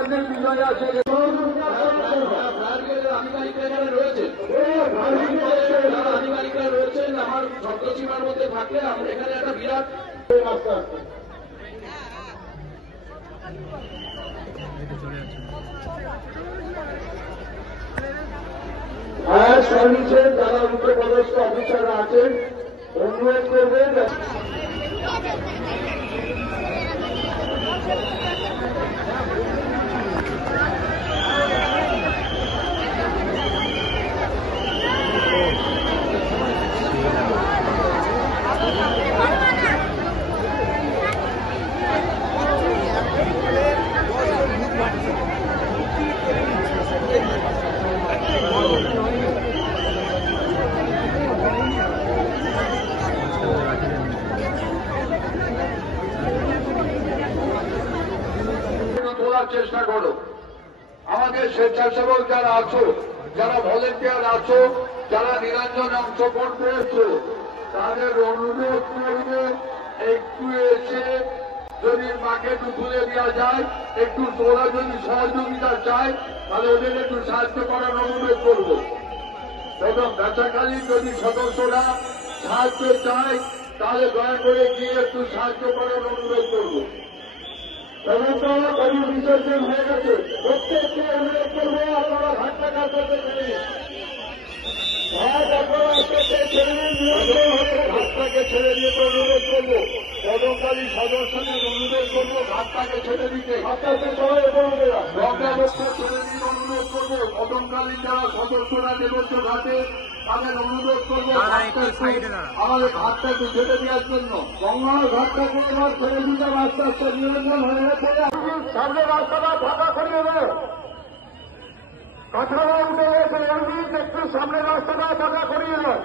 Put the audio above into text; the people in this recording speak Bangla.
রাজ্যের বিষয় আছে। আধিকারিকরা রয়েছেন আমার শব্দসীমার মধ্যে থাকলে আমরা এখানে একটা বিরাট ফায়ার সার্ভিসের যারা উচ্চপদস্থ অফিসাররা আছেন অনুরোধ করবেন চেষ্টা করো। আমাদের স্বেচ্ছাসেবক যারা আছো, যারা ভলেন্টিয়ার আছো, যারা নিরঞ্জনে অংশগ্রহণ করেছো, তাদের অনুরোধ করবে একটু এসে যদি মাকে একটু তুলে দেওয়া যায়, একটু তোরা যদি সহযোগিতা চায় তাহলে ওদের একটু সাহায্য করার অনুরোধ করবো। এবং বেচাকালীন যদি সদস্যরা সাহায্য চায় তাহলে দয়া করে গিয়ে একটু সাহায্য করার অনুরোধ করবো। কবি বিসর্জন হয়ে গেছে, প্রত্যেককে অনুরোধ করবো আপনারা ঘাটটা কাটাতে ঘাটটাকে ছেড়ে দিয়ে অনুরোধ করবো। কদমকালী সদস্যদের অনুরোধ করবো ঘাটটাকে ছেড়ে দিতে, ঘাটটাকে সবাই রক্ষাবক্ষা ছেড়ে দিয়ে অনুরোধ করবো। কদমকালী যারা সদস্যরা দেবস্ব ঘাটে তাদের অনুরোধ করবো আমাদের ঘাটটা একটু ছেড়ে দেওয়ার জন্য। গঙ্গার ঘাটটাকে এবার ছেড়ে দিতে আস্তে আস্তে নিরঞ্জন হয়ে গেছে। সামনে রাস্তাটা ফাঁকা করিয়ে দেবে, কাঁঠালা উঠে গেছে, একটু সামনে রাস্তাটা ফাঁকা করিয়ে দেয়।